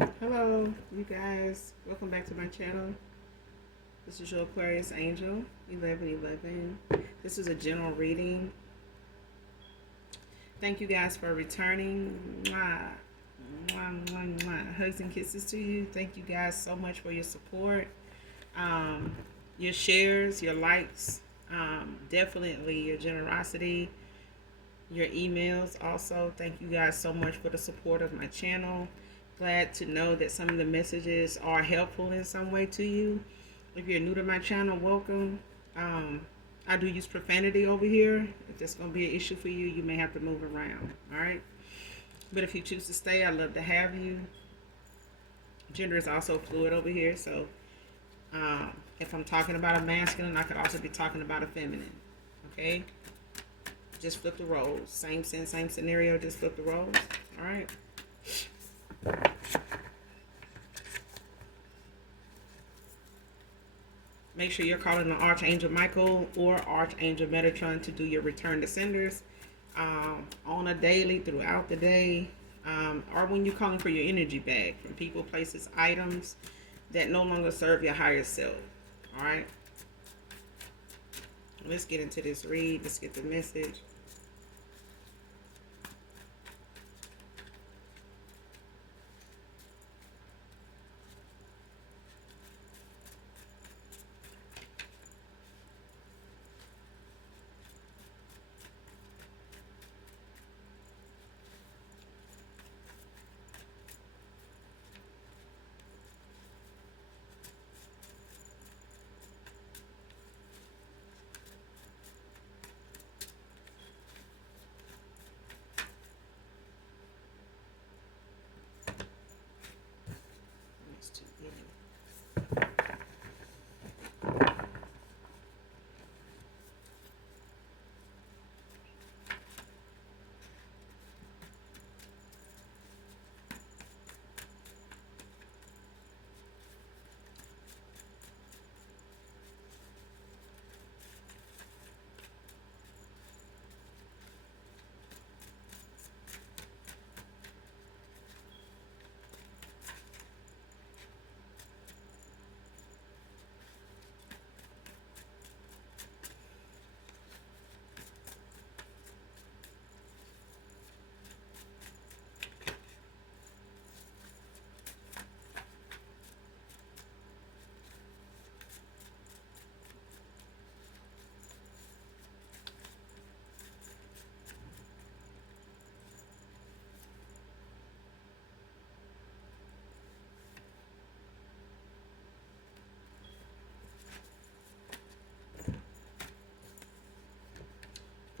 Hello, you guys. Welcome back to my channel. This is your Aquarius Angel 1111. This is a general reading. Thank you guys for returning. Mwah. Mwah, mwah, mwah. Hugs and kisses to you. Thank you guys so much for your support, um, your shares, your likes, definitely your generosity, your emails. Also, thank you guys so much for the support of my channel. Glad to know that some of the messages are helpful in some way to you. If you're new to my channel, welcome. Um, I do use profanity over here. If that's going to be an issue for you, you may have to move around. All right. But if you choose to stay, I'd love to have you. Gender is also fluid over here. So if I'm talking about a masculine, I could also be talking about a feminine. Okay. Just flip the roles. Same sense, same scenario. Just flip the roles. All right. Make sure you're calling on Archangel Michael or Archangel Metatron to do your return to senders on a daily, throughout the day, or when you're calling for your energy back from people, places, items that no longer serve your higher self. All right. Let's get into this read. Let's get the message.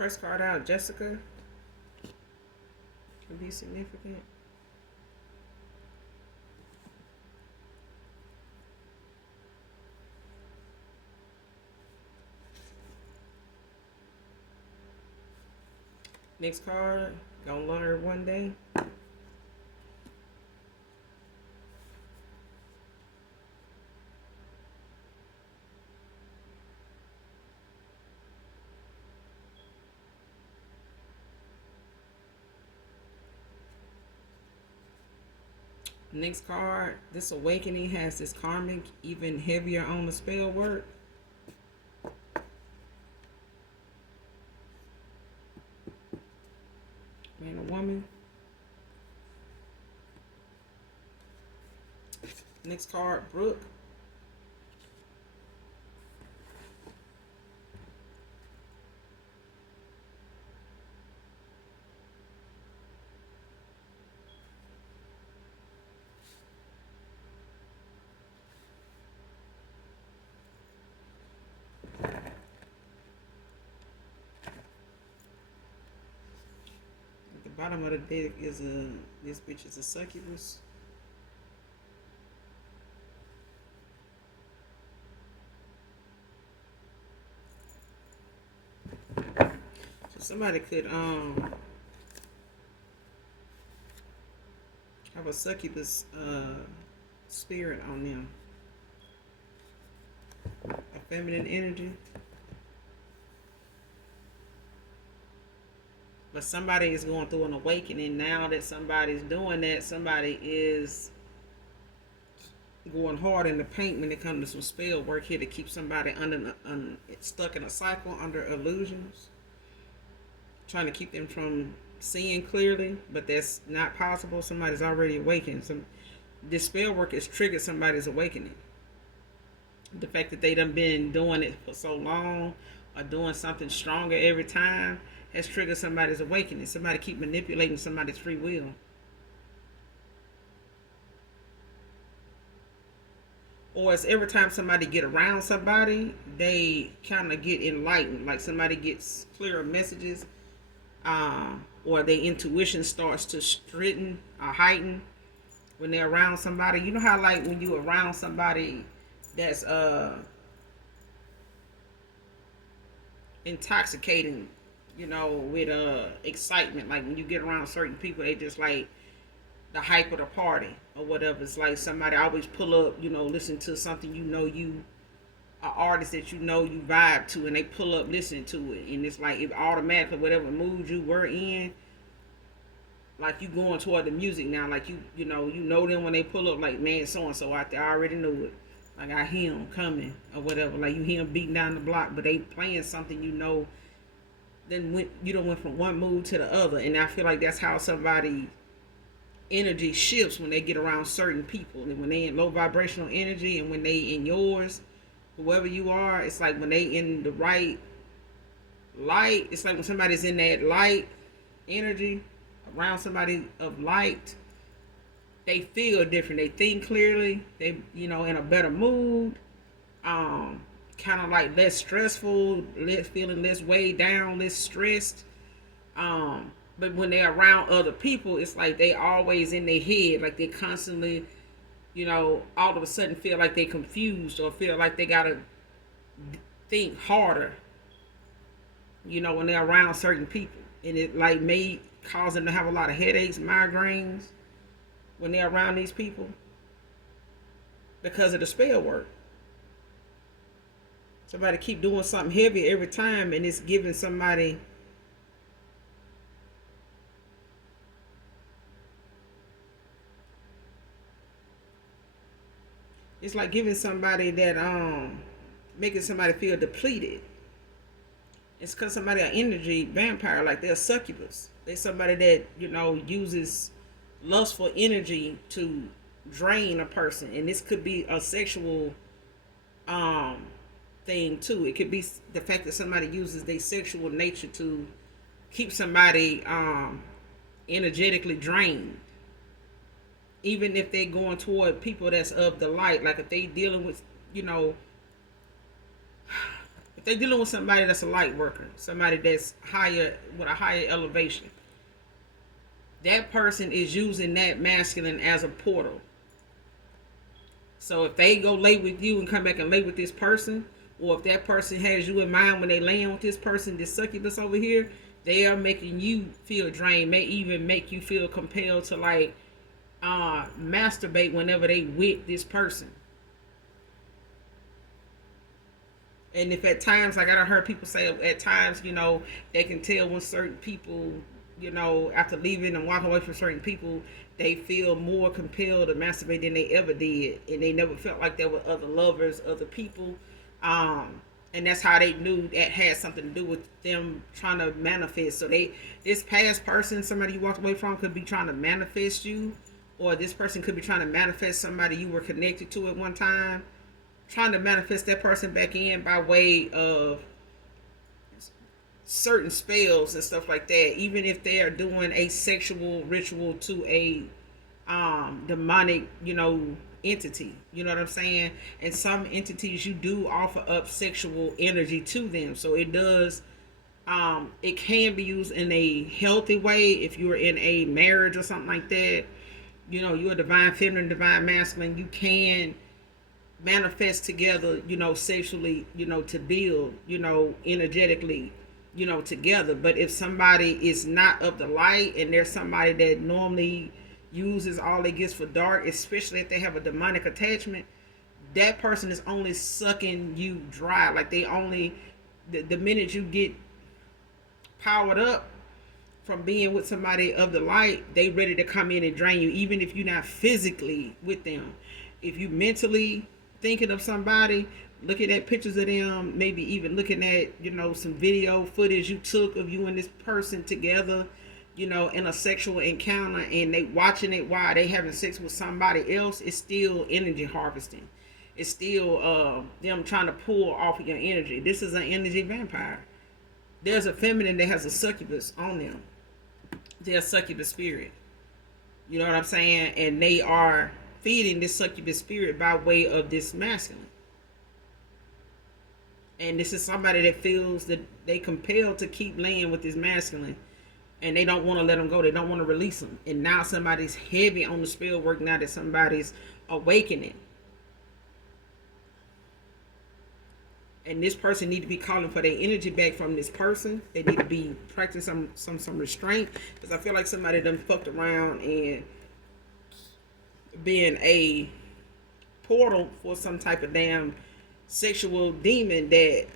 First card out, Jessica, can be significant. Next card, gonna learn one day. Next card, this awakening has this karmic, even heavier on the spell work. Man or woman. Next card, Brooke. At the bottom of the deck is this bitch is a succubus. So somebody could have a succubus spirit on them. A feminine energy. But somebody is going through an awakening now that somebody's doing that. Somebody is going hard in the paint when it comes to some spell work here to keep somebody stuck in a cycle under illusions, trying to keep them from seeing clearly, but that's not possible. Somebody's already awakened. This spell work has triggered somebody's awakening. The fact that they done been doing it for so long or doing something stronger every time has triggered somebody's awakening. Somebody keep manipulating somebody's free will. Or it's every time somebody get around somebody, they kind of get enlightened. Like somebody gets clearer messages, or their intuition starts to straighten or heighten when they're around somebody. You know how like when you around somebody that's intoxicating, with excitement. Like when you get around certain people, they just like the hype of the party or whatever. It's like somebody always pull up, listen to something, you an artist that you vibe to, and they pull up listening to it, and it's like it automatically whatever mood you were in, like you going toward the music now, like you know them when they pull up, like man so and so out there, I already knew it. Like I hear him coming or whatever. Like you hear him beating down the block, but they playing something Then went from one mood to the other, and I feel like that's how somebody energy shifts when they get around certain people, and when they in low vibrational energy, and when they in yours, whoever you are, it's like when they in the right light. It's like when somebody's in that light energy around somebody of light, they feel different. They think clearly. They in a better mood. Kind of like less stressful, feeling less weighed down, less stressed. But when they're around other people, it's like they always in their head, like they constantly, all of a sudden feel like they confused or feel like they gotta think harder. When they're around certain people, and it like may cause them to have a lot of headaches, migraines when they're around these people because of the spell work. Somebody keep doing something heavy every time, and it's giving somebody it's like giving somebody that making somebody feel depleted. It's because somebody an energy vampire, like they're a succubus. They're somebody that uses lustful energy to drain a person, and this could be a sexual thing too. It could be the fact that somebody uses their sexual nature to keep somebody energetically drained, even if they're going toward people that's of the light. Like if they dealing with if they're dealing with somebody that's a light worker, somebody that's higher, with a higher elevation, that person is using that masculine as a portal. So if they go lay with you and come back and lay with this person, or if that person has you in mind when they land with this person, this succubus over here, they are making you feel drained, may even make you feel compelled to like masturbate whenever they with this person. And if at times, like I done heard people say at times, they can tell when certain people, after leaving and walking away from certain people, they feel more compelled to masturbate than they ever did. And they never felt like there were other lovers, other people. And that's how they knew that had something to do with them trying to manifest. So this past person, somebody you walked away from, could be trying to manifest you, or this person could be trying to manifest somebody you were connected to at one time, trying to manifest that person back in by way of certain spells and stuff like that. Even if they are doing a sexual ritual to a demonic, entity, you know what I'm saying? And some entities, you do offer up sexual energy to them, so it does it can be used in a healthy way. If you're in a marriage or something like that, you're a divine feminine, divine masculine, you can manifest together, sexually, to build, energetically, together. But if somebody is not of the light, and there's somebody that normally uses all they gets for dark, especially if they have a demonic attachment, that person is only sucking you dry. Like they only, the minute you get powered up from being with somebody of the light, they ready to come in and drain you, even if you're not physically with them. if you mentally thinking of somebody, looking at pictures of them, maybe even looking at, some video footage you took of you and this person together, in a sexual encounter, and they watching it while they having sex with somebody else, it's still energy harvesting. It's still them trying to pull off of your energy. This is an energy vampire. There's a feminine that has a succubus on them. They're a succubus spirit. You know what I'm saying? And they are feeding this succubus spirit by way of this masculine. And this is somebody that feels that they compelled to keep laying with this masculine, and they don't want to let them go. They don't want to release them. And now somebody's heavy on the spell work now that somebody's awakening. And this person need to be calling for their energy back from this person. They need to be practicing some restraint, because I feel like somebody done fucked around and being a portal for some type of damn sexual demon that,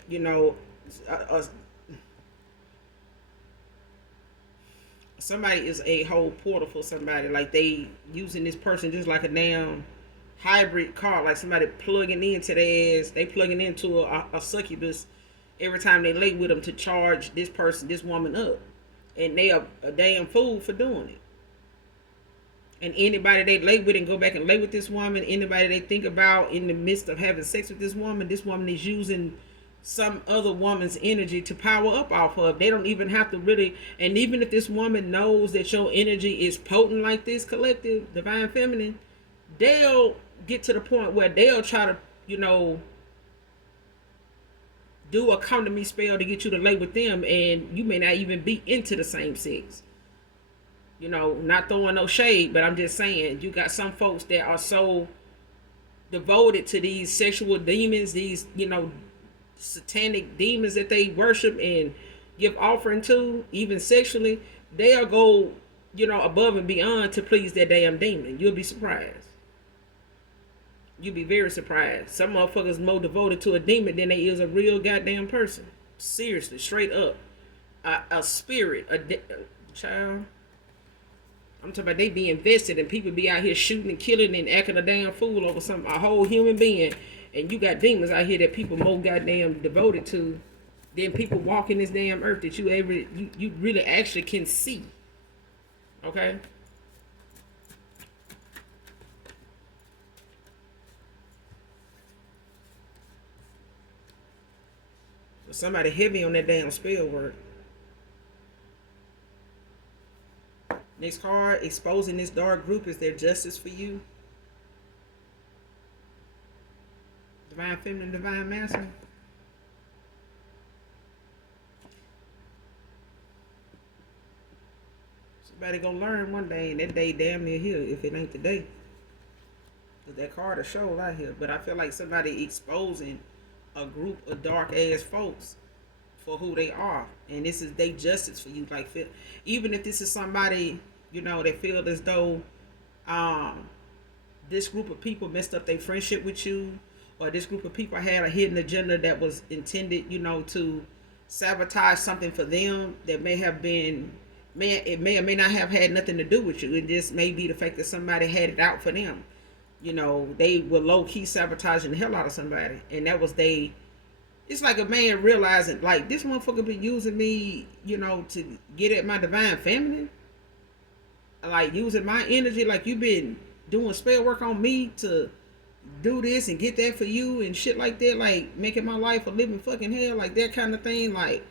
somebody is a whole portal for somebody. Like they using this person just like a damn hybrid car, like somebody plugging into their ass. They plugging into a succubus every time they lay with them to charge this person, this woman up. And they are a damn fool for doing it. And anybody they lay with and go back and lay with this woman, anybody they think about in the midst of having sex with this woman is using some other woman's energy to power up off of. They don't even have to really, and even if this woman knows that your energy is potent like this, collective, divine feminine, they'll get to the point where they'll try to, do a come to me spell to get you to lay with them, and you may not even be into the same sex. Not throwing no shade, but I'm just saying, you got some folks that are so devoted to these sexual demons, these, satanic demons that they worship and give offering to, even sexually, they'll go, above and beyond to please that damn demon. You'll be surprised. You'll be very surprised. Some motherfuckers more devoted to a demon than they is a real goddamn person. Seriously, straight up. A spirit, child. I'm talking about they be invested, and people be out here shooting and killing and acting a damn fool over a whole human being. And you got demons out here that people more goddamn devoted to than people walking this damn earth that you really actually can see. Okay? So somebody heavy on that damn spell work. Next card, exposing this dark group. Is there justice for you? Divine feminine, divine masculine. Somebody gonna learn one day, and that day damn near here if it ain't today. Cause that card will show right here. But I feel like somebody exposing a group of dark ass folks for who they are, and this is they justice for you. Like, even if this is somebody, that feel as though this group of people messed up their friendship with you, or this group of people had a hidden agenda that was intended, to sabotage something for them that may or may not have had nothing to do with you. It just may be the fact that somebody had it out for them. They were low-key sabotaging the hell out of somebody, and that was it's like a man realizing, like, this motherfucker been using me, to get at my divine feminine. Like, using my energy, like, you been doing spell work on me to do this and get that for you and shit like that, like, making my life a living fucking hell, like, that kind of thing, like,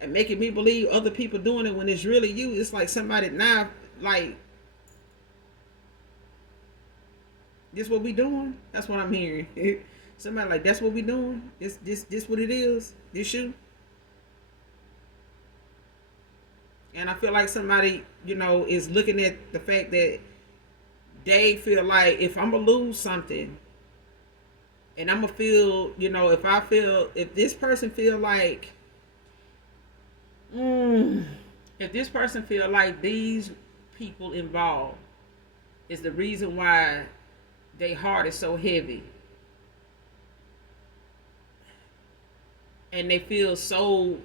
and making me believe other people doing it when it's really you. It's like somebody now, like, this what we doing? That's what I'm hearing. Somebody like, that's what we doing? This what it is? This you? And I feel like somebody, is looking at the fact that they feel like, if I'm going to lose something, and I'm going to feel, if this person feel like, if this person feel like these people involved is the reason why their heart is so heavy, and they feel so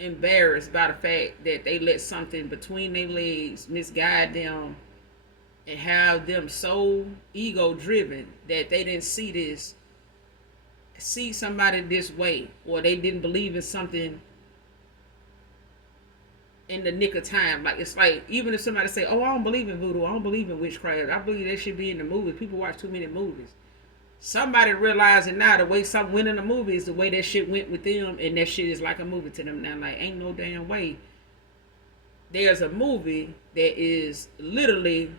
embarrassed by the fact that they let something between their legs misguide them and have them so ego driven that they didn't see somebody this way, or they didn't believe in something in the nick of time. Like, it's like, even if somebody say, oh, I don't believe in voodoo, I don't believe in witchcraft, I believe that should be in the movies, people watch too many movies. Somebody realizing now the way something went in the movie is the way that shit went with them, and that shit is like a movie to them now. Like, ain't no damn way there's a movie that is literally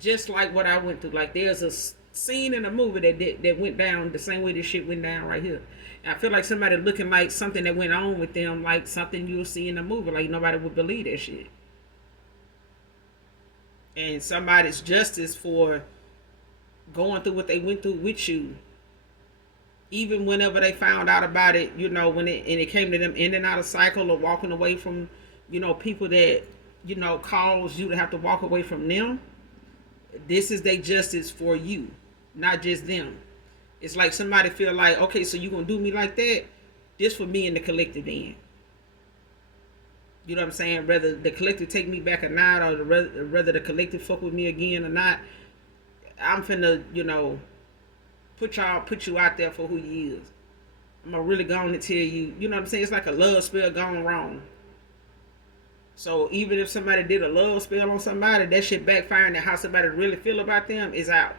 just like what I went through. Like, there's a scene in a movie that went down the same way this shit went down right here. And I feel like somebody looking like something that went on with them, like something you'll see in a movie. Like, nobody would believe that shit. And somebody's justice for going through what they went through with you, even whenever they found out about it, when it came to them ending out a cycle or walking away from, people that, caused you to have to walk away from them. This is their justice for you, not just them. It's like somebody feel like, okay, so you gonna do me like that? This for me and the collective end. You know what I'm saying? Whether the collective take me back or not, or whether the collective fuck with me again or not, I'm finna, put you out there for who you is. I'm gonna really go on and tell you, you know what I'm saying? It's like a love spell gone wrong. So even if somebody did a love spell on somebody, that shit backfiring, and how somebody really feel about them is out.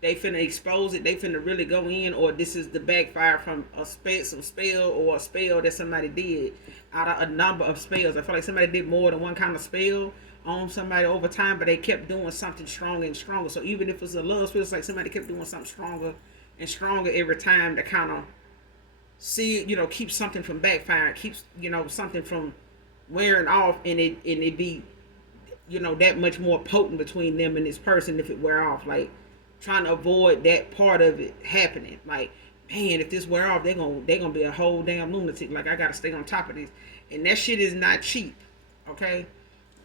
They finna expose it. They finna really go in, or this is the backfire from some spell, or a spell that somebody did out of a number of spells. I feel like somebody did more than one kind of spell on somebody over time, but they kept doing something stronger and stronger. So even if it's a love spell, it's like somebody kept doing something stronger and stronger every time to kind of see, keep something from backfiring, keeps, something from wearing off, and it be, that much more potent between them and this person if it wear off. Like, trying to avoid that part of it happening. Like, man, if this wear off, they're gonna be a whole damn lunatic. Like, I gotta stay on top of this. And that shit is not cheap. Okay?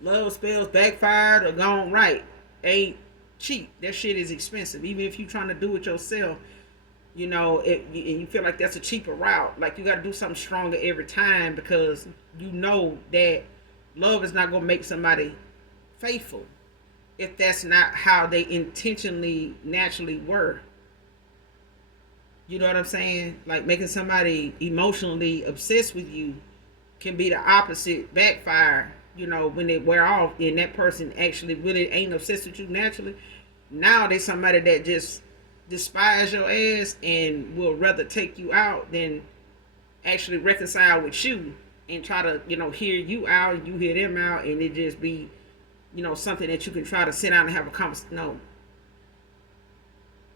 Love spells backfired or gone right ain't cheap. That shit is expensive. Even if you're trying to do it yourself, and you feel like that's a cheaper route. Like, you got to do something stronger every time, because you know that love is not going to make somebody faithful if that's not how they intentionally, naturally were. You know what I'm saying? Like, making somebody emotionally obsessed with you can be the opposite backfire, when they wear off and that person actually really ain't obsessed with you naturally. Now they somebody that just despise your ass and will rather take you out than actually reconcile with you and try to, hear you out and you hear them out, and it just be, something that you can try to sit down and have a conversation. No.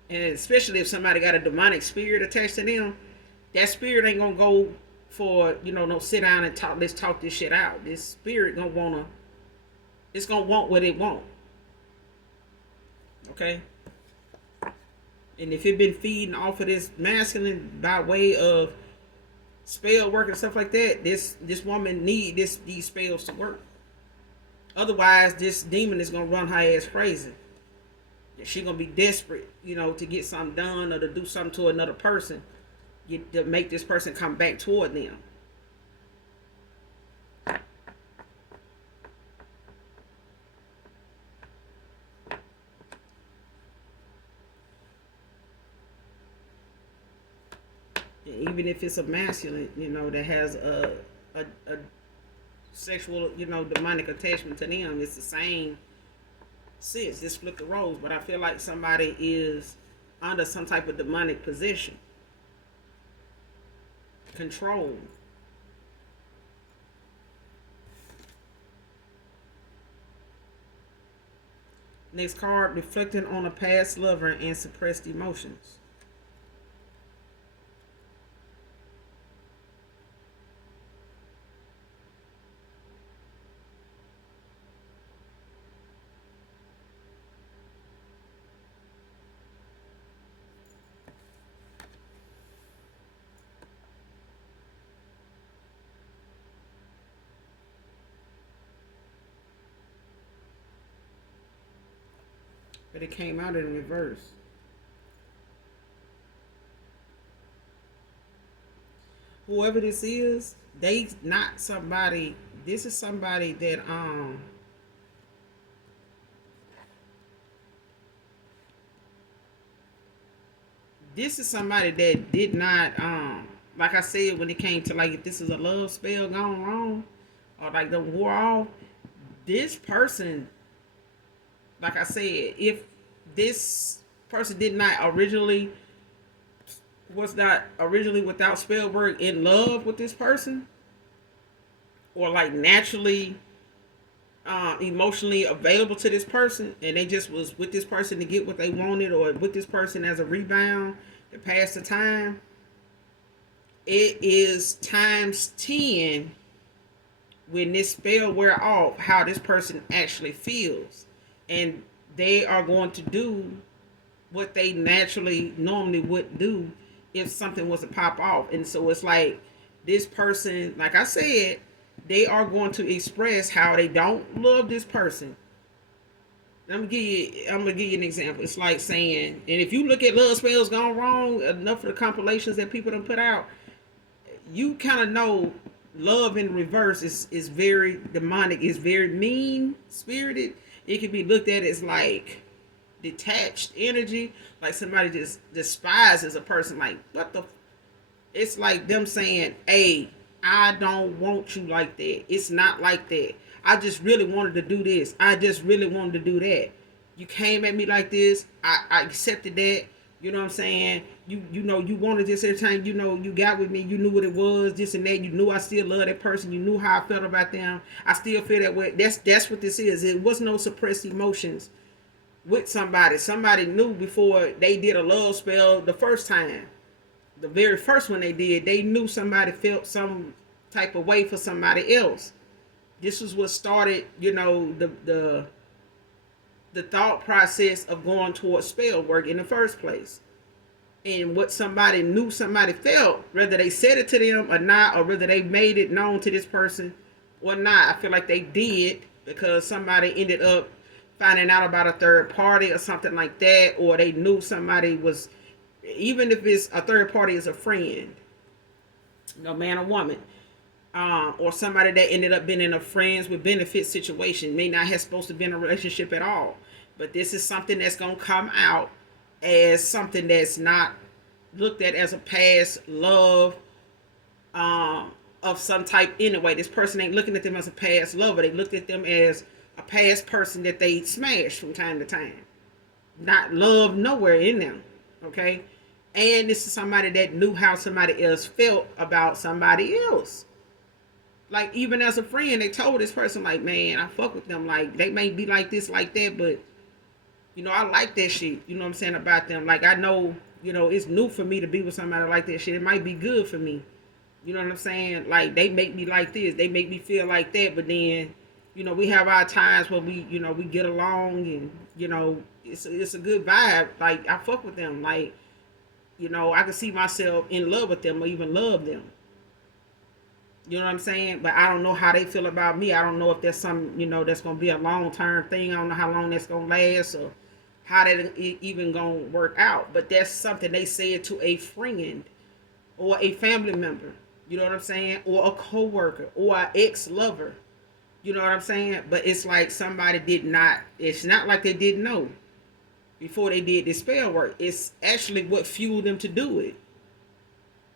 And especially if somebody got a demonic spirit attached to them, that spirit ain't gonna go for, no sit down and talk, let's talk this shit out. This spirit it's gonna want what it want. Okay? And if it been feeding off of this masculine by way of spell work and stuff like that, this woman need these spells to work. Otherwise, this demon is gonna run her ass crazy. She gonna be desperate, to get something done or to do something to another person, to make this person come back toward them. Even if it's a masculine, that has a sexual, demonic attachment to them, it's the same sense. Just flip the roles. But I feel like somebody is under some type of demonic position, control. Next card, reflecting on a past lover and suppressed emotions. But it came out in reverse. Whoever this is, they not somebody. This is somebody that this is somebody that did not, like I said, when it came to like if this is a love spell gone wrong or like the war off, this person, like I said, if this person did not originally was not originally without spell work in love with this person or like naturally emotionally available to this person, and they just was with this person to get what they wanted or with this person as a rebound to pass the time, it is times 10 when this spell wear off how this person actually feels, and they are going to do what they naturally normally would do if something was to pop off. And so it's like this person, like I said, they are going to express how they don't love this person. I'm gonna give you an example. It's like saying, and if you look at love spells gone wrong, enough of the compilations that people don't put out, you kind of know love in reverse is very demonic, is very mean spirited. It can be looked at as like detached energy, like somebody just despises a person. Like what the? It's like them saying, "Hey, I don't want you like that. It's not like that. I just really wanted to do this. I just really wanted to do that. You came at me like this. I accepted that. You know what I'm saying? You know you wanted this every time. You know you got with me. You knew what it was. This and that. You knew I still love that person. You knew how I felt about them. I still feel that way. That's what this is. It was no suppressed emotions with somebody. Somebody knew before they did a love spell the first time. The very first one they did, they knew somebody felt some type of way for somebody else. This was what started, you know, the thought process of going towards spell work in the first place. And what somebody knew somebody felt, whether they said it to them or not, or whether they made it known to this person or not, I feel like they did because somebody ended up finding out about a third party or something like that, or they knew somebody was, even if it's a third party is a friend, no man or woman, or somebody that ended up being in a friends with benefit situation, may not have supposed to be in a relationship at all. But this is something that's gonna come out as something that's not looked at as a past love of some type anyway. This person ain't looking at them as a past lover. They looked at them as a past person that they smashed from time to time. Not love nowhere in them. Okay? And this is somebody that knew how somebody else felt about somebody else. Like even as a friend, they told this person like, man, I fuck with them. Like they may be like this, like that, but you know, I like that shit. You know what I'm saying about them. Like I know, you know, it's new for me to be with somebody like that shit. It might be good for me. You know what I'm saying? Like they make me like this. They make me feel like that. But then, you know, we have our times where we, you know, we get along and, you know, it's a good vibe. Like I fuck with them. Like, you know, I can see myself in love with them or even love them. You know what I'm saying? But I don't know how they feel about me. I don't know if there's some, you know, that's gonna be a long term thing. I don't know how long that's gonna last or how that even gonna work out. But that's something they said to a friend or a family member. You know what I'm saying? Or a coworker or an ex-lover. You know what I'm saying? But it's like somebody did not. It's not like they didn't know before they did this spell work. It's actually what fueled them to do it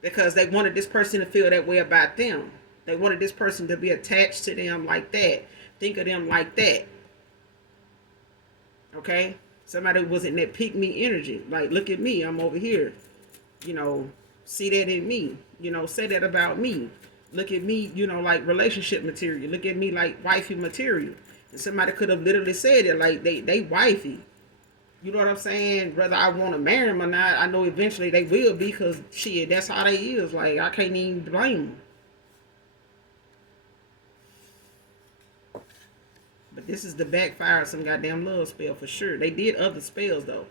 because they wanted this person to feel that way about them. They wanted this person to be attached to them like that. Think of them like that. Okay? Somebody was in that pick me energy. Like, look at me. I'm over here. You know, see that in me. You know, say that about me. Look at me, you know, like relationship material. Look at me like wifey material. And somebody could have literally said it like they wifey. You know what I'm saying? Whether I want to marry them or not, I know eventually they will be because shit, that's how they is. Like I can't even blame them. But this is the backfire of some goddamn love spell for sure. They did other spells though.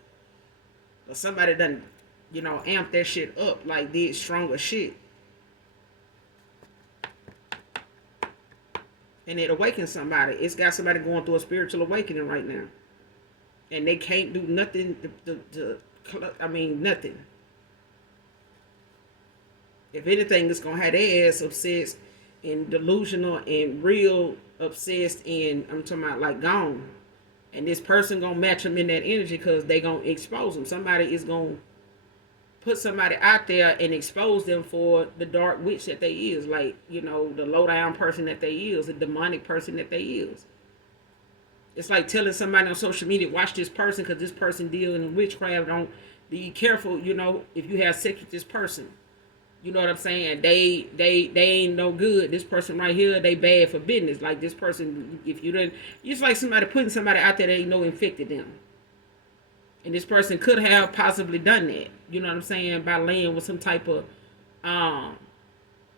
But somebody done, you know, amp that shit up like did stronger shit. And it awakens somebody. It's got somebody going through a spiritual awakening right now. And they can't do nothing I mean nothing. If anything, it's gonna have their ass obsessed and delusional and real obsessed and I'm talking about like gone. And this person gonna match them in that energy because they gonna expose them. Somebody is gonna put somebody out there and expose them for the dark witch that they is, like, you know, the low down person that they is, the demonic person that they is. It's like telling somebody on social media, watch this person because this person dealing in witchcraft. Don't be careful, you know, if you have sex with this person. You know what I'm saying? They ain't no good. This person right here, they bad for business. Like this person, if you didn't, it's like somebody putting somebody out there that ain't no infected them. And this person could have possibly done that. You know what I'm saying? By laying with some type of um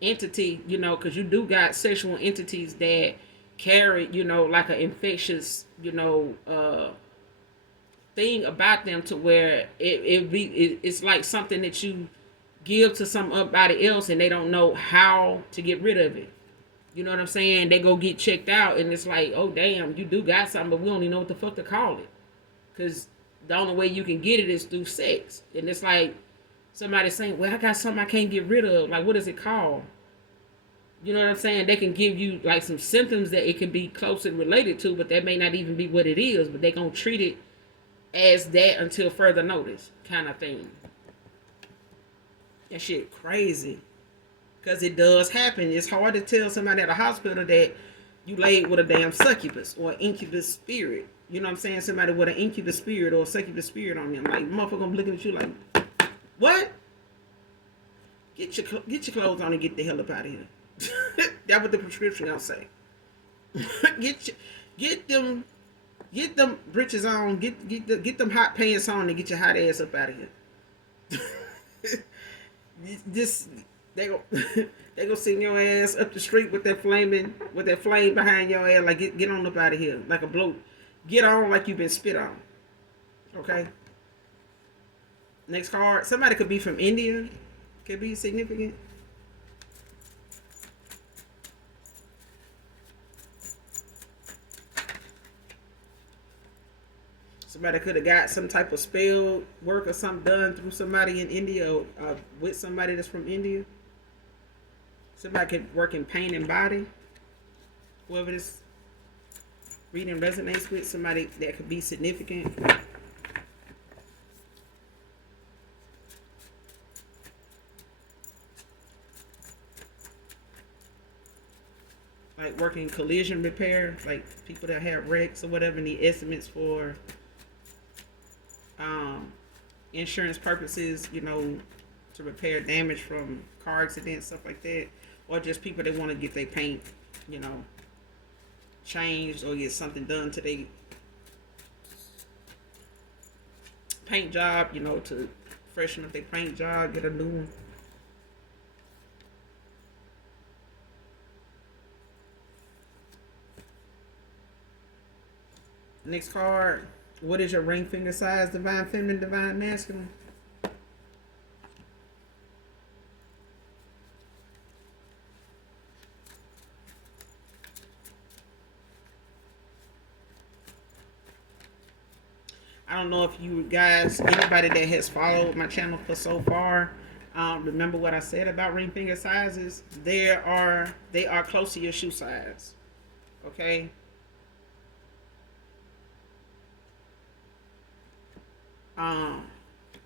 entity, you know, because you do got sexual entities that carry, you know, like an infectious, you know, thing about them to where it's like something that you give to somebody else and they don't know how to get rid of it. You know what I'm saying? They go get checked out and it's like, oh damn, you do got something, but we don't even know what the fuck to call it. Because the only way you can get it is through sex. And it's like somebody saying, well, I got something I can't get rid of. Like, what is it called? You know what I'm saying? They can give you like some symptoms that it can be closely related to, but that may not even be what it is. But they gonna treat it as that until further notice, kind of thing. That shit crazy, cause it does happen. It's hard to tell somebody at a hospital that you laid with a damn succubus or incubus spirit. You know what I'm saying? Somebody with an incubus spirit or a succubus spirit on them. Like motherfucker gonna be looking at you like, what? Get your clothes on and get the hell up out of here. That's what the prescription gonna say. get them britches on, get them hot pants on and get your hot ass up out of here. This they go they go send your ass up the street with that flame behind your ass, like get on up out of here. Like a bloke. Get on like you've been spit on. Okay? Next card. Somebody could be from India. Could be significant. Somebody could have got some type of spell work or something done through somebody in India or with somebody that's from India. Somebody could work in pain and body. Whoever this reading resonates with, somebody that could be significant. Like working collision repair, like people that have wrecks or whatever need estimates for insurance purposes, you know, to repair damage from car accidents, stuff like that, or just people that want to get their paint, you know, changed or get something done to their paint job, you know, to freshen up their paint job, get a new one. Next card. What is your ring finger size? Divine feminine, divine masculine. I don't know if you guys, anybody that has followed my channel for so far, remember what I said about ring finger sizes. They are close to your shoe size. Okay.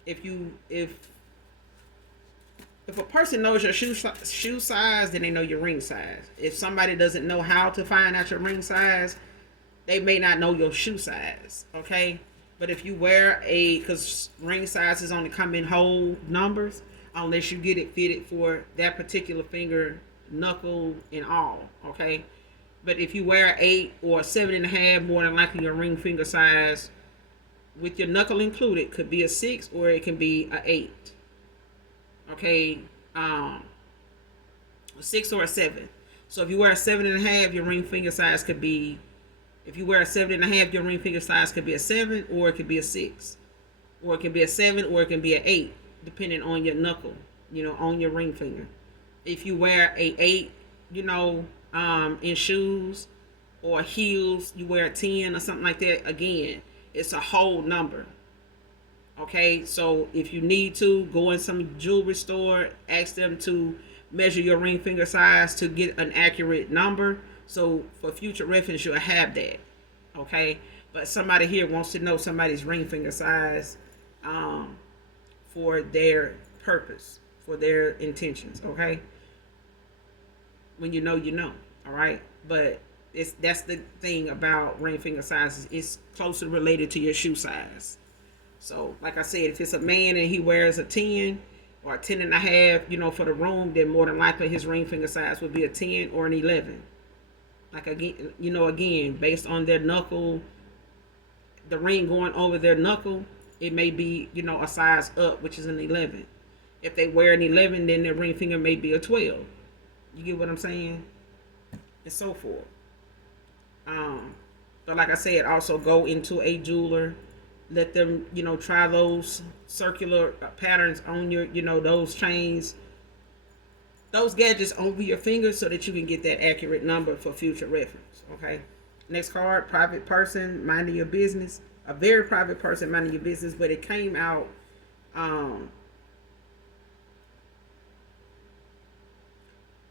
If a person knows your shoe size, then they know your ring size. If somebody doesn't know how to find out your ring size, they may not know your shoe size. Okay. But if you wear because ring sizes only come in whole numbers, unless you get it fitted for that particular finger, knuckle, and all. Okay. But if you wear 8 or 7.5, more than likely your ring finger size, with your knuckle included, could be a 6 or it can be a 8. Okay. A 6 or a 7. So if you wear a 7.5, your ring finger size could be. If you wear a 7.5, your ring finger size could be a 7, or it could be a 6, or it can be a 7, or it can be an 8, depending on your knuckle, you know, on your ring finger. If you wear a 8, you know, in shoes or heels, you wear a 10 or something like that. Again, it's a whole number. Okay, so if you need to go in some jewelry store, ask them to measure your ring finger size to get an accurate number. So for future reference, you'll have that. Okay. But somebody here wants to know somebody's ring finger size for their purpose, for their intentions. Okay, when you know, you know. All right, but that's the thing about ring finger sizes. It's closely related to your shoe size. So, like I said, if it's a man and he wears a 10 or a 10 and a half, for the room, then more than likely his ring finger size would be a 10 or an 11. Like, again, again, based on their knuckle, the ring going over their knuckle, it may be, a size up, which is an 11. If they wear an 11, then their ring finger may be a 12. You get what I'm saying? And so forth. But like I said, also go into a jeweler. Let them, try those circular patterns on your, those chains, those gadgets over your fingers so that you can get that accurate number for future reference. Okay. Next card, private person minding your business. A very private person minding your business, but it came out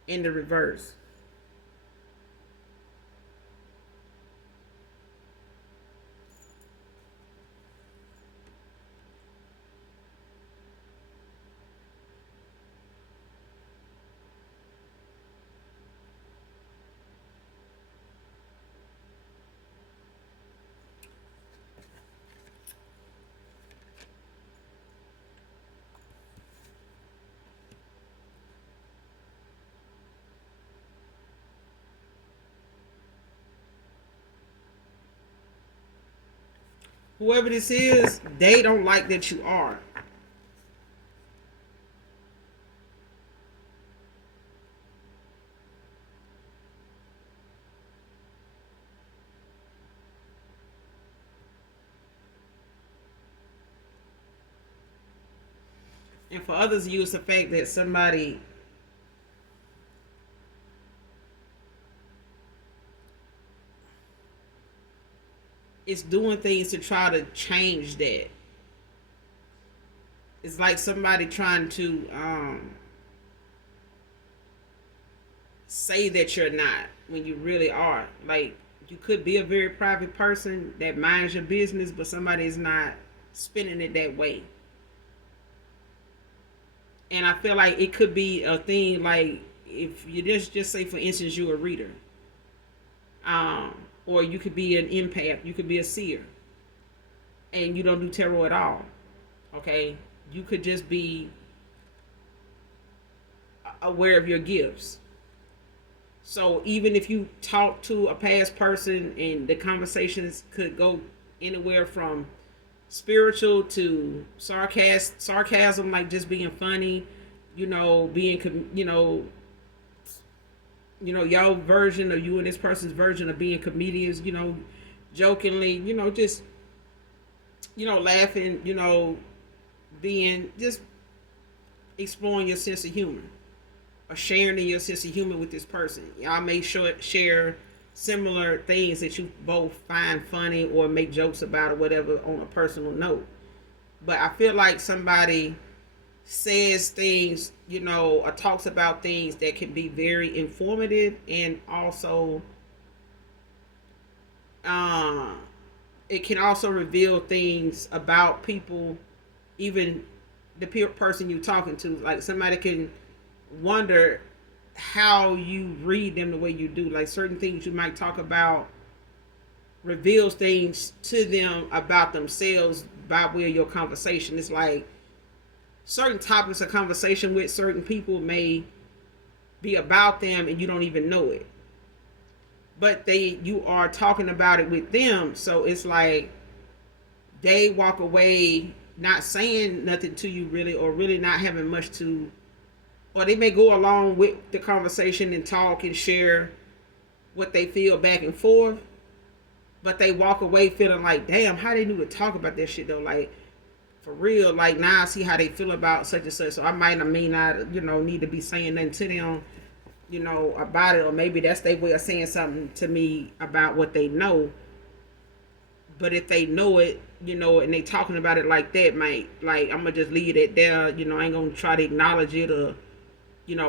in the reverse. Whoever this is, they don't like that you are. And for others, use the fact that somebody is doing things to try to change that. It's like somebody trying to say that you're not when you really are. Like, you could be a very private person that minds your business, but somebody is not spinning it that way. And I feel like it could be a thing like, if you just say, for instance, you're a reader, um, or you could be an empath, you could be a seer, and you don't do tarot at all. Okay, you could just be aware of your gifts. So even if you talk to a past person and the conversations could go anywhere from spiritual to sarcasm, like just being funny, being, y'all version, or you and this person's version of being comedians, jokingly, just, laughing, being, just exploring your sense of humor, or sharing in your sense of humor with this person. Y'all may share similar things that you both find funny or make jokes about or whatever on a personal note. But I feel like somebody says things, or talks about things that can be very informative, and also uh, it can also reveal things about people, even the person you're talking to. Like, somebody can wonder how you read them the way you do. Like, certain things you might talk about reveals things to them about themselves by way of your conversation. It's like certain topics of conversation with certain people may be about them and you don't even know it, but you are talking about it with them. So it's like they walk away not saying nothing to you really, or really not having much to, or they may go along with the conversation and talk and share what they feel back and forth, but they walk away feeling like, damn, how they knew to talk about that shit though. Like, for real, like, now I see how they feel about such and such. So I might, not, need to be saying nothing to them, about it. Or maybe that's their way of saying something to me about what they know. But if they know it, and they talking about it like that, mate, like, I'm going to just leave it there. I ain't going to try to acknowledge it, or,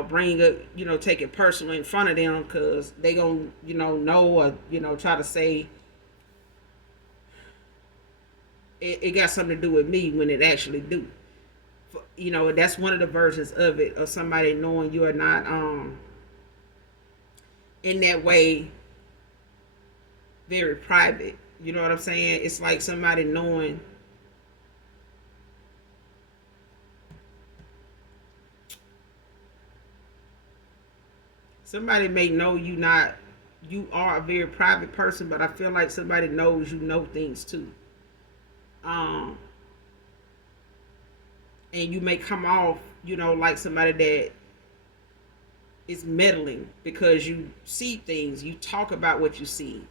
bring it, take it personal in front of them, because they going to, know, or, try to say it got something to do with me when it actually do. that's one of the versions of it, of somebody knowing you are not in that way very private. You know what I'm saying? It's like somebody knowing somebody may know you are a very private person, but I feel like somebody knows you know things too. Um and you may come off, like somebody that is meddling because you see things, you talk about what you see,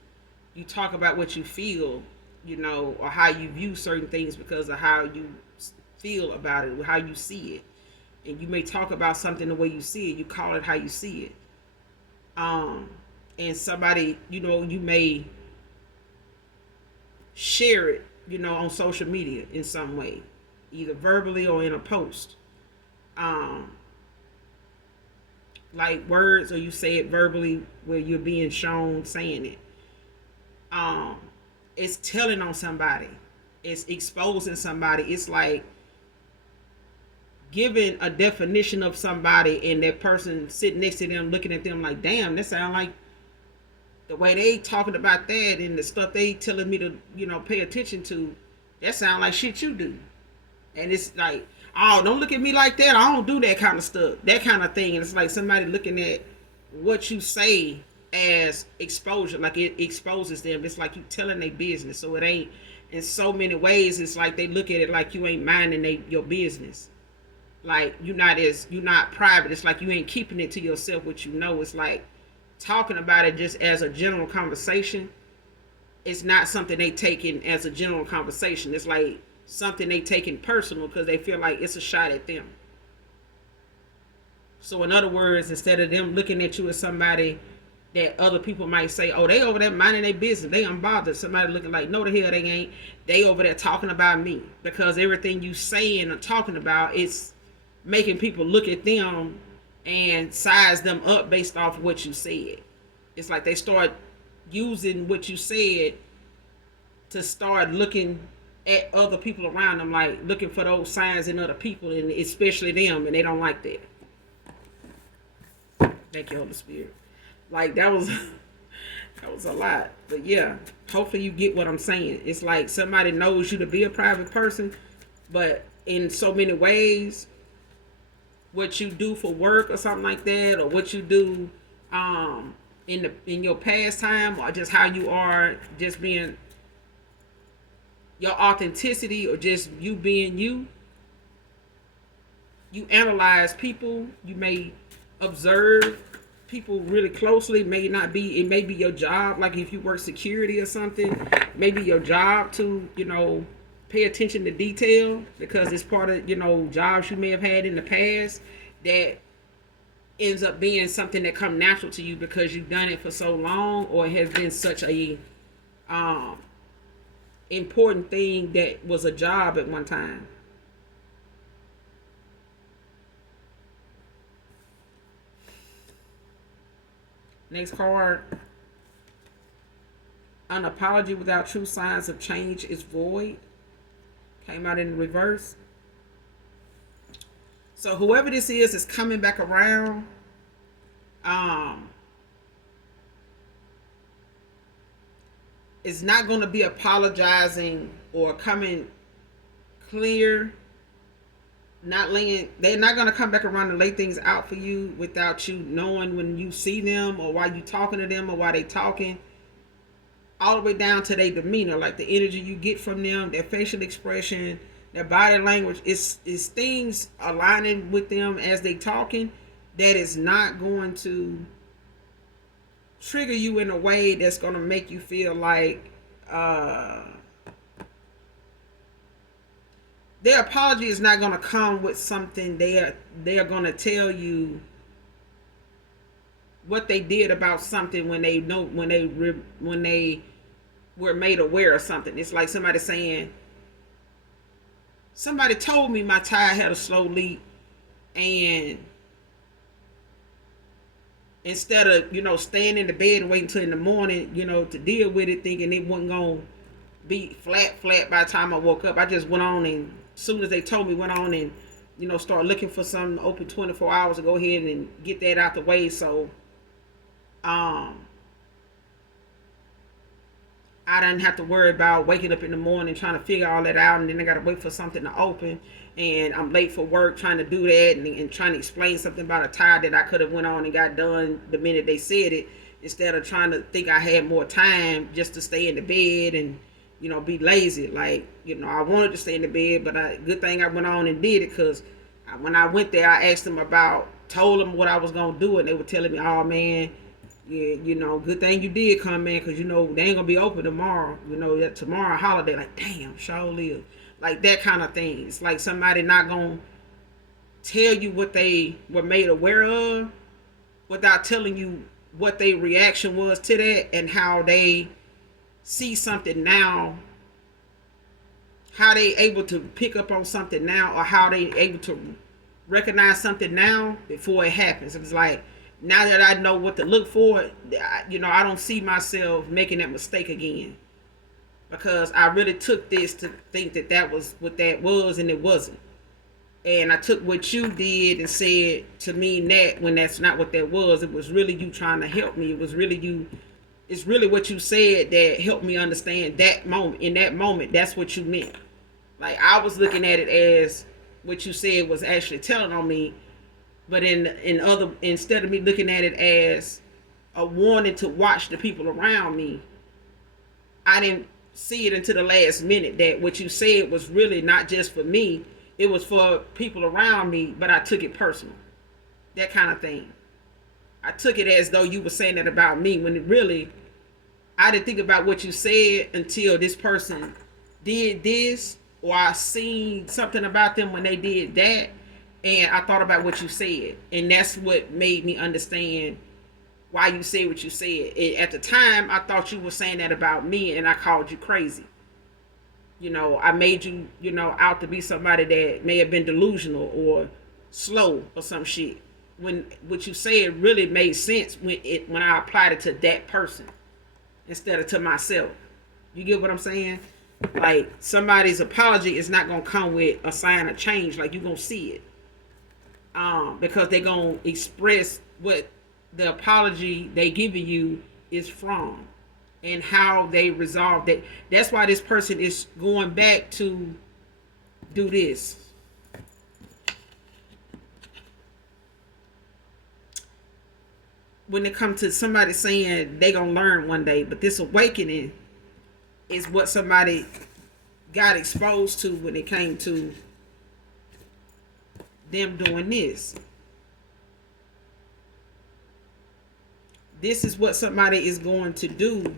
you talk about what you feel, or how you view certain things because of how you feel about it, how you see it. And you may talk about something the way you see it, you call it how you see it. Um, and somebody, you may share it, on social media in some way, either verbally or in a post. Um, like words, or you say it verbally where you're being shown saying it. Um, it's telling on somebody, it's exposing somebody. It's like giving a definition of somebody, and that person sitting next to them looking at them like, damn, that sound like the way they talking about that and the stuff they telling me to, pay attention to, that sound like shit you do. And it's like, oh, don't look at me like that, I don't do that kind of stuff, that kind of thing. And it's like somebody looking at what you say as exposure, like it exposes them. It's like you telling their business. So it ain't, in so many ways, it's like they look at it like you ain't minding your business. Like you're not private. It's like you ain't keeping it to yourself what you know. It's like talking about it just as a general conversation. It's not something they taking as a general conversation. It's like something they taking personal because they feel like it's a shot at them. So in other words, instead of them looking at you as somebody that other people might say, oh, they over there minding their business, they unbothered. Somebody looking like, no, the hell they ain't. They over there talking about me, because everything you saying or talking about, it's making people look at them and size them up based off of what you said. It's like they start using what you said to start looking at other people around them, like looking for those signs in other people, and especially them, and they don't like that. Thank you, Holy Spirit. Like that was that was a lot. But yeah, hopefully you get what I'm saying. It's like somebody knows you to be a private person, but in so many ways, what you do for work or something like that, or what you do in your pastime, or just how you are, just being your authenticity, or just you being you. You analyze people. You may observe people really closely. It may be your job, like if you work security or something, maybe your job to pay attention to detail, because it's part of jobs you may have had in the past that ends up being something that come natural to you because you've done it for so long, or it has been such a important thing that was a job at one time. Next card. An apology without true signs of change is void. Came out in reverse. So whoever this is coming back around. Is not going to be apologizing or coming clear. They're not going to come back around and lay things out for you without you knowing when you see them, or why you talking to them, or why they talking, all the way down to their demeanor, like the energy you get from them, their facial expression, their body language. Is things aligning with them as they talking that is not going to trigger you in a way that's going to make you feel like their apology is not going to come with something they are going to tell you what they did about something when they were made aware of something. It's like somebody saying, somebody told me my tire had a slow leak, and instead of staying in the bed and waiting until in the morning to deal with it, thinking it wasn't gonna be flat by the time I woke up, I just went on, and as soon as they told me, went on and start looking for something open 24 hours to go ahead and get that out the way. So, um, I didn't have to worry about waking up in the morning trying to figure all that out, and then I got to wait for something to open, and I'm late for work trying to do that, and trying to explain something about a tie that I could have went on and got done the minute they said it, instead of trying to think I had more time just to stay in the bed and be lazy. Like, I wanted to stay in the bed, but good thing I went on and did it, because when I went there, I asked them told them what I was gonna do, and they were telling me, "Oh man, yeah, good thing you did come, man, because they ain't gonna be open tomorrow. That tomorrow holiday." Like, damn, sure live. Like that kind of thing. It's like somebody not gonna tell you what they were made aware of without telling you what their reaction was to that, and how they see something now, how they able to pick up on something now, or how they able to recognize something now before it happens. It's like, now that I know what to look for, I don't see myself making that mistake again, because I really took this to think that was what that was, and it wasn't. And I took what you did and said to mean that, when that's not what that was. It was really you trying to help me. It was really you. It's really what you said that helped me understand that moment. In that moment, that's what you meant. Like, I was looking at it as what you said was actually telling on me, but instead of me looking at it as a warning to watch the people around me, I didn't see it until the last minute that what you said was really not just for me, it was for people around me, but I took it personal. That kind of thing. I took it as though you were saying that about me, when it really, I didn't think about what you said until this person did this, or I seen something about them when they did that, and I thought about what you said, and that's what made me understand why you said what you said. At the time, I thought you were saying that about me, and I called you crazy. I made you, out to be somebody that may have been delusional or slow or some shit. When what you said really made sense when I applied it to that person instead of to myself. You get what I'm saying? Like, somebody's apology is not gonna come with a sign of change. Like, you're gonna see it, because they're gonna express what the apology they giving you is from, and how they resolved it. That's why this person is going back to do this. When it comes to somebody saying they gonna learn one day, but this awakening is what somebody got exposed to when it came to them doing this. This is what somebody is going to do.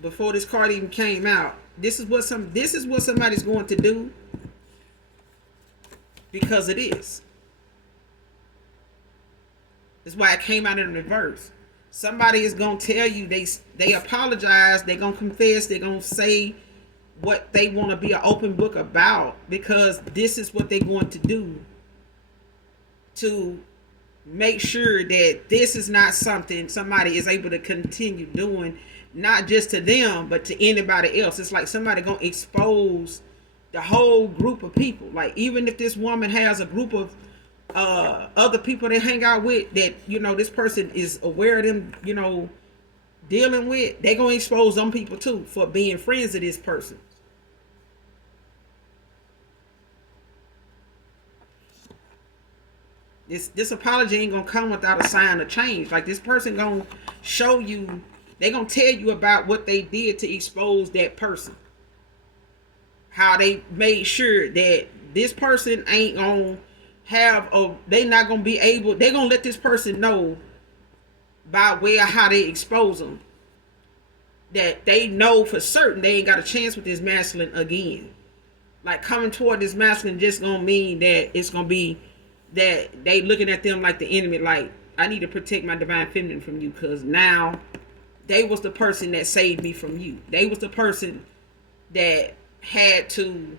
Before this card even came out, this is what somebody's going to do, because it is. That's why it came out in reverse. Somebody is gonna tell you they apologize, they're gonna confess, they're gonna say what they want to be an open book about, because this is what they're going to do to make sure that this is not something somebody is able to continue doing, not just to them, but to anybody else. It's like somebody gonna expose the whole group of people. Like, even if this woman has a group of other people they hang out with that this person is aware of them dealing with, they gonna expose them people too for being friends of this person. This apology ain't gonna come without a sign of change. Like, this person gonna show you, they gonna tell you about what they did to expose that person, how they made sure that this person ain't gonna they not gonna be able, they gonna let this person know by way of how they expose them, that they know for certain they ain't got a chance with this masculine again. Like, coming toward this masculine just gonna mean that it's gonna be that they looking at them like the enemy. Like, I need to protect my divine feminine from you, because now they was the person that saved me from you. They was the person that had to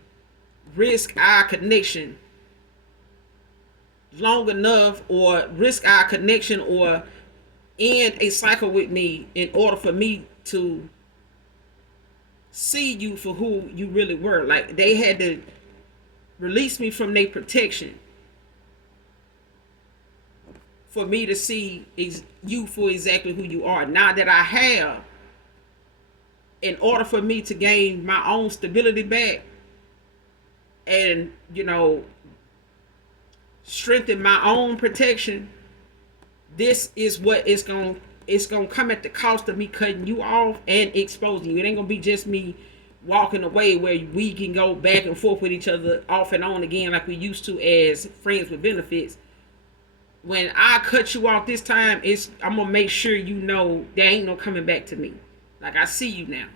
risk our connection long enough, or risk our connection, or end a cycle with me, in order for me to see you for who you really were. Like, they had to release me from their protection for me to see you for exactly who you are. Now that I have, in order for me to gain my own stability back and, strengthen my own protection, this is what it's gonna come at the cost of me cutting you off and exposing you. It ain't gonna be just me walking away where we can go back and forth with each other off and on again like we used to as friends with benefits. When I cut you off this time, I'm gonna make sure you know there ain't no coming back to me. Like, I see you now,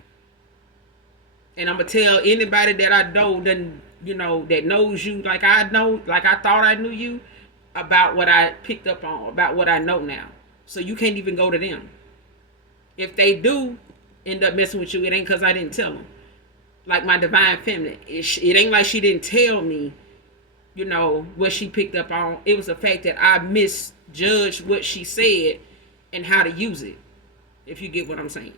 and I'm gonna tell anybody that I know that knows you like I know, like I thought I knew you, about what I picked up on, about what I know now. So you can't even go to them. If they do end up messing with you, it ain't because I didn't tell them. Like my divine feminine, it ain't like she didn't tell me, what she picked up on. It was the fact that I misjudged what she said and how to use it, if you get what I'm saying.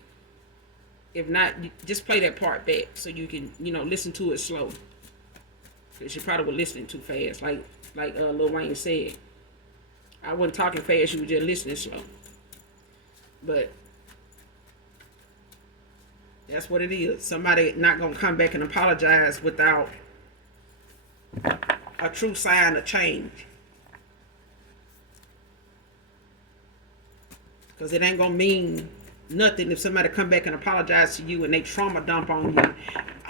If not, just play that part back so you can, listen to it slow. Because you probably were listening too fast, like Lil Wayne said. I wasn't talking fast, you were just listening slow. But that's what it is. Somebody not going to come back and apologize without a true sign of change. Because it ain't going to mean nothing if somebody come back and apologize to you and they trauma dump on you.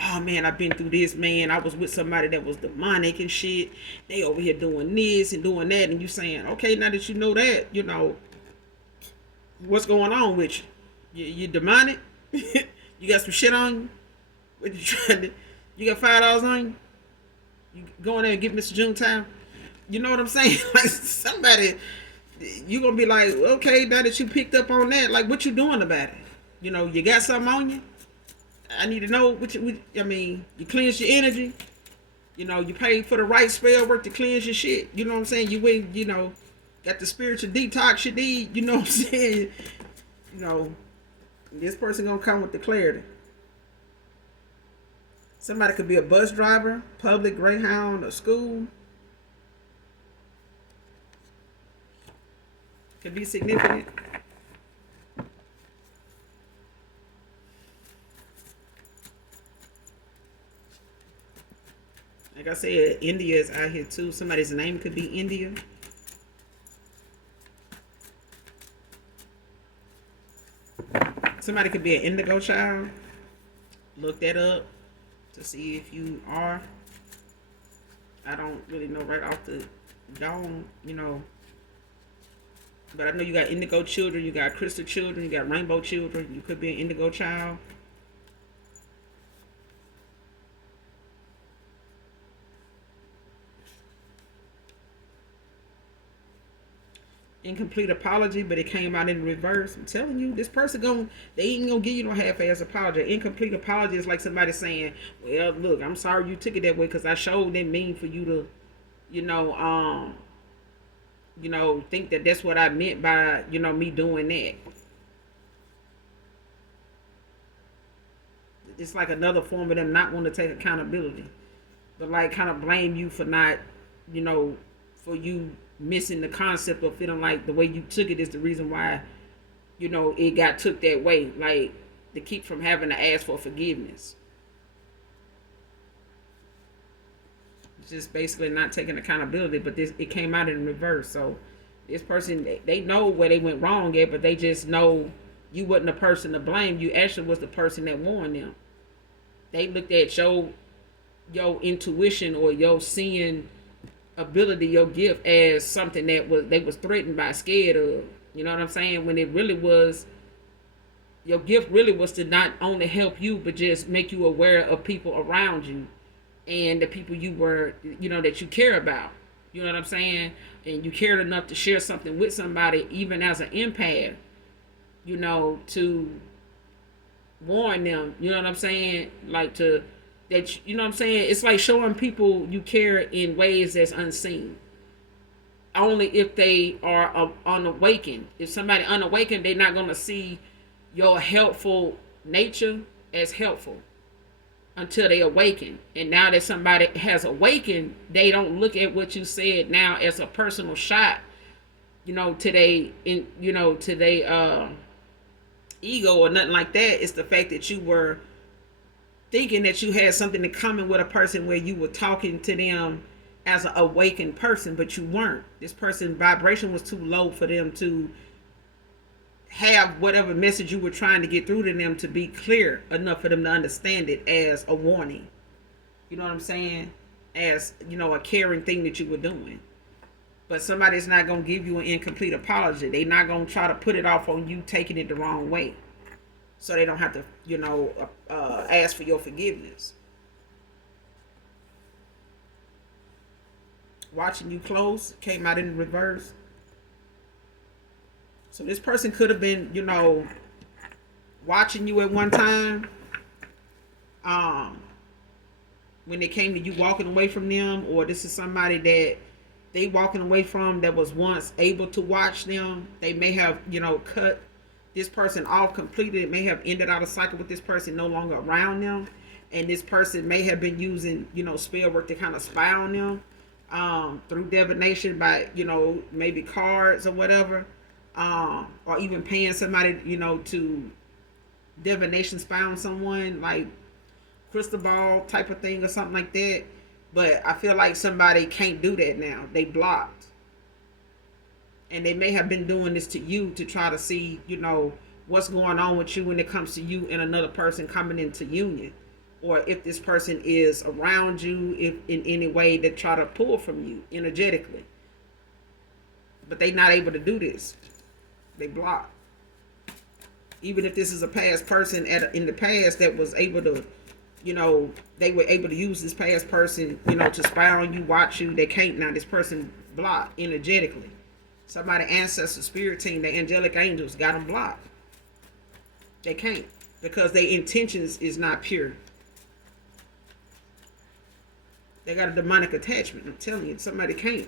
Oh man, I've been through this, man. I was with somebody that was demonic and shit. They over here doing this and doing that. And you saying, okay, now that you know that, what's going on with you? You demonic? You got some shit on you? What you trying to, you got $5 on you? You go in there and get Mr. Junetown? You know what I'm saying? Like, somebody, you gonna be like, okay, now that you picked up on that, like, what you doing about it? You got something on you? I need to know you cleanse your energy. You pay for the right spell work to cleanse your shit. You know what I'm saying? You went, got the spiritual detox you need. You know what I'm saying? This person gonna come with the clarity. Somebody could be a bus driver, public, Greyhound, or school. Could be significant. Like I said, India is out here too. Somebody's name could be India. Somebody could be an indigo child. Look that up to see if you are. I don't really know right off the dome, But I know you got indigo children, you got crystal children, you got rainbow children. You could be an indigo child. Incomplete apology, but it came out in reverse. I'm telling you, this person they ain't gonna give you no half-ass apology. Incomplete apology is like somebody saying, well, look, I'm sorry you took it that way because I sure didn't mean for you to, think that that's what I meant by, me doing that. It's like another form of them not wanting to take accountability, but like kind of blame you for not, for you missing the concept of feeling like the way you took it is the reason why, it got took that way. Like, to keep from having to ask for forgiveness. It's just basically not taking accountability, but it came out in reverse. So this person, they know where they went wrong at, but they just know you wasn't the person to blame. You actually was the person that warned them. They looked at your intuition or your seeing ability, your gift, as something that they was threatened by, scared of. You know what I'm saying? When it really was, your gift really was to not only help you, but just make you aware of people around you and the people you were, that you care about. You know what I'm saying? And you cared enough to share something with somebody, even as an empath, to warn them. You know what I'm saying? Like you know what I'm saying? It's like showing people you care in ways that's unseen. Only if they are unawakened. If somebody unawakened, they're not going to see your helpful nature as helpful. until they awaken. And now that somebody has awakened, they don't look at what you said now as a personal shot, to they ego or nothing like that. It's the fact that you were thinking that you had something in common with a person where you were talking to them as an awakened person, but you weren't. This person's vibration was too low for them to have whatever message you were trying to get through to them to be clear enough for them to understand it as a warning. You know what I'm saying? As, a caring thing that you were doing. But somebody's not going to give you an incomplete apology. They're not going to try to put it off on you taking it the wrong way. So they don't have to, ask for your forgiveness. Watching you close came out in reverse. So this person could have been, watching you at one time. When it came to you walking away from them, or this is somebody that they walking away from that was once able to watch them. They may have, cut this person off completely. It may have ended out a cycle with this person no longer around them. And this person may have been using, spell work to kind of spy on them through divination by, maybe cards or whatever. Or even paying somebody, to divination spy on someone, like crystal ball type of thing or something like that. But I feel like somebody can't do that now. They blocked. And they may have been doing this to you to try to see, what's going on with you when it comes to you and another person coming into union. Or if this person is around you, if in any way they try to pull from you energetically. But they're not able to do this. They block. Even if this is a past person in the past that was able to, they were able to use this past person, to spy on you, watch you. They can't now. This person blocked energetically. Somebody ancestor spirit team, the angelic angels got them blocked. They can't because their intentions is not pure. They got a demonic attachment. I'm telling you, somebody can't.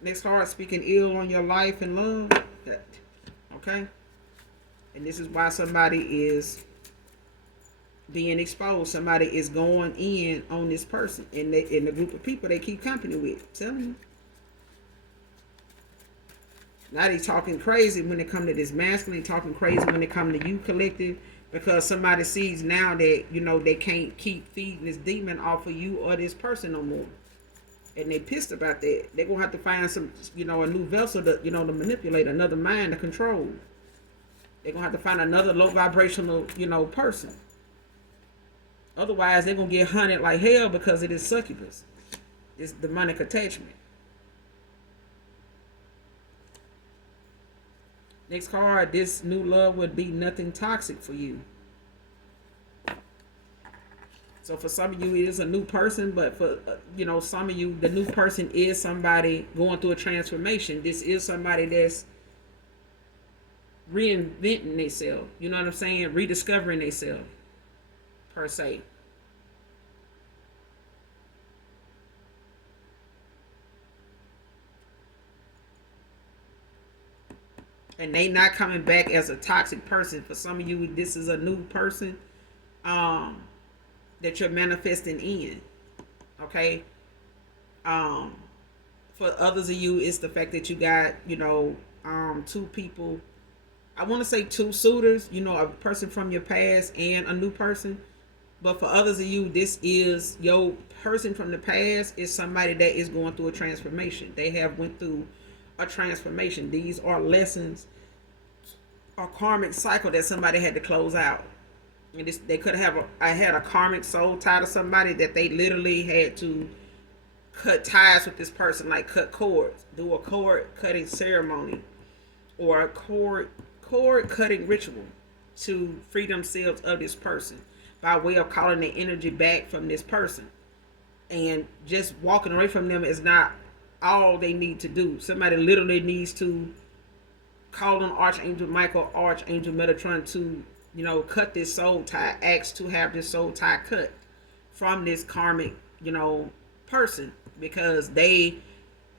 Next card, speaking ill on your life and love. Okay? And this is why somebody is being exposed. Somebody is going in on this person. And in the group of people they keep company with. I'm telling you. Now they talking crazy when it come to this masculine. Talking crazy when it come to you collective. Because somebody sees now that, they can't keep feeding this demon off of you or this person no more. And they pissed about that. They're going to have to find some, a new vessel to, to manipulate, another mind to control. They're going to have to find another low vibrational, person. Otherwise, they're going to get hunted like hell because it is succubus. It's demonic attachment. Next card, this new love would be nothing toxic for you. So for some of you, it is a new person, but for, some of you, the new person is somebody going through a transformation. This is somebody that's reinventing themselves. You know what I'm saying? Rediscovering themselves, per se. And they not coming back as a toxic person. For some of you, this is a new person. That you're manifesting in. Okay? For others of you, it's the fact that you got, two people. I want to say two suitors, a person from your past and a new person. But for others of you, this is your person from the past is somebody that is going through a transformation. They have went through a transformation. These are lessons, a karmic cycle that somebody had to close out. And they could have I had a karmic soul tie to somebody that they literally had to cut ties with this person, like cut cords, do a cord cutting ceremony or a cord cutting ritual to free themselves of this person by way of calling the energy back from this person. And just walking away from them is not all they need to do. Somebody literally needs to call on Archangel Michael, Archangel Metatron to cut this soul tie, ask to have this soul tie cut from this karmic, person, because they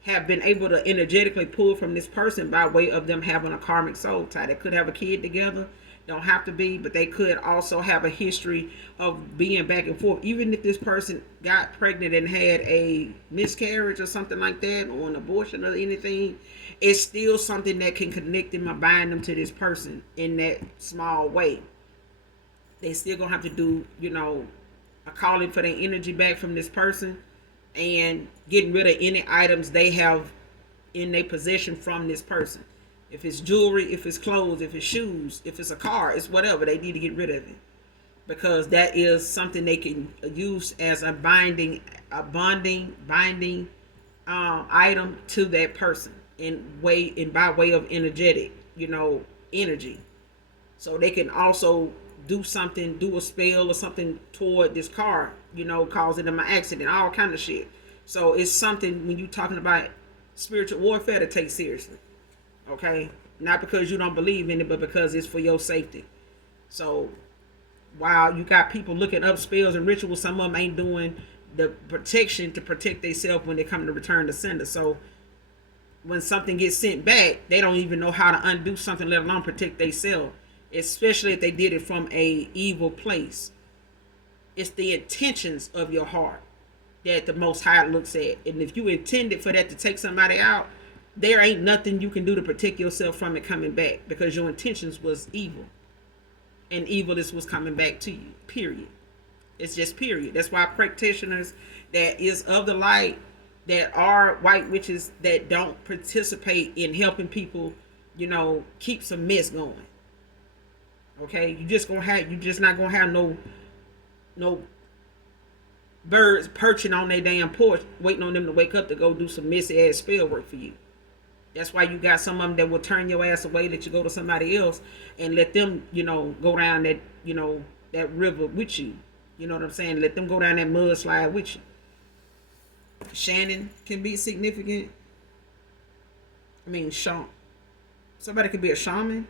have been able to energetically pull from this person by way of them having a karmic soul tie. They could have a kid together, don't have to be, but they could also have a history of being back and forth. Even if this person got pregnant and had a miscarriage or something like that, or an abortion or anything, it's still something that can connect them or bind them to this person in that small way. They still gonna have to do, a calling for their energy back from this person, and getting rid of any items they have in their possession from this person. If it's jewelry, if it's clothes, if it's shoes, if it's a car, it's whatever, they need to get rid of it, because that is something they can use as a binding item to that person in by way of energetic, energy. So they can also do a spell or something toward this car, causing them an accident, all kind of shit. So it's something, when you're talking about spiritual warfare, to take seriously. Okay? Not because you don't believe in it, but because it's for your safety. So while you got people looking up spells and rituals, some of them ain't doing the protection to protect themselves when they come to return to sender. So when something gets sent back, they don't even know how to undo something, let alone protect themselves, especially if they did it from a evil place. It's the intentions of your heart that the Most High looks at. And if you intended for that to take somebody out, there ain't nothing you can do to protect yourself from it coming back, because your intentions was evil. And evilness was coming back to you, period. It's just period. That's why practitioners that is of the light, that are white witches, that don't participate in helping people, keep some mess going. Okay? You're just not gonna have no birds perching on their damn porch waiting on them to wake up to go do some messy ass spell work for you. That's why you got some of them that will turn your ass away, let you go to somebody else and let them, go down that, that river with you. You know what I'm saying? Let them go down that mudslide with you. Shannon can be significant. Somebody could be a shaman.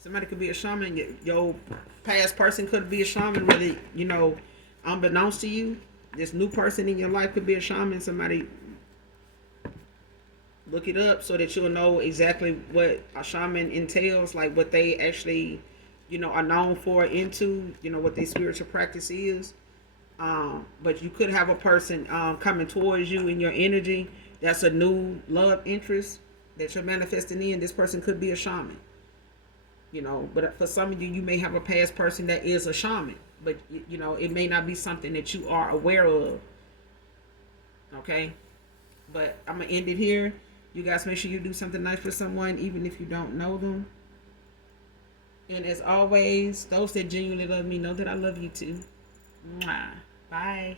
Somebody could be a shaman. Your past person could be a shaman, whether, unbeknownst to you. This new person in your life could be a shaman. Somebody, look it up so that you'll know exactly what a shaman entails, like what they actually, are known for, what their spiritual practice is. But you could have a person coming towards you in your energy. That's a new love interest that you're manifesting in. This person could be a shaman. But for some of you, you may have a past person that is a shaman, but it may not be something that you are aware of. Okay, but I'm gonna end it here. You guys make sure you do something nice for someone, even if you don't know them. And as always, those that genuinely love me know that I love you too. Mwah. Bye.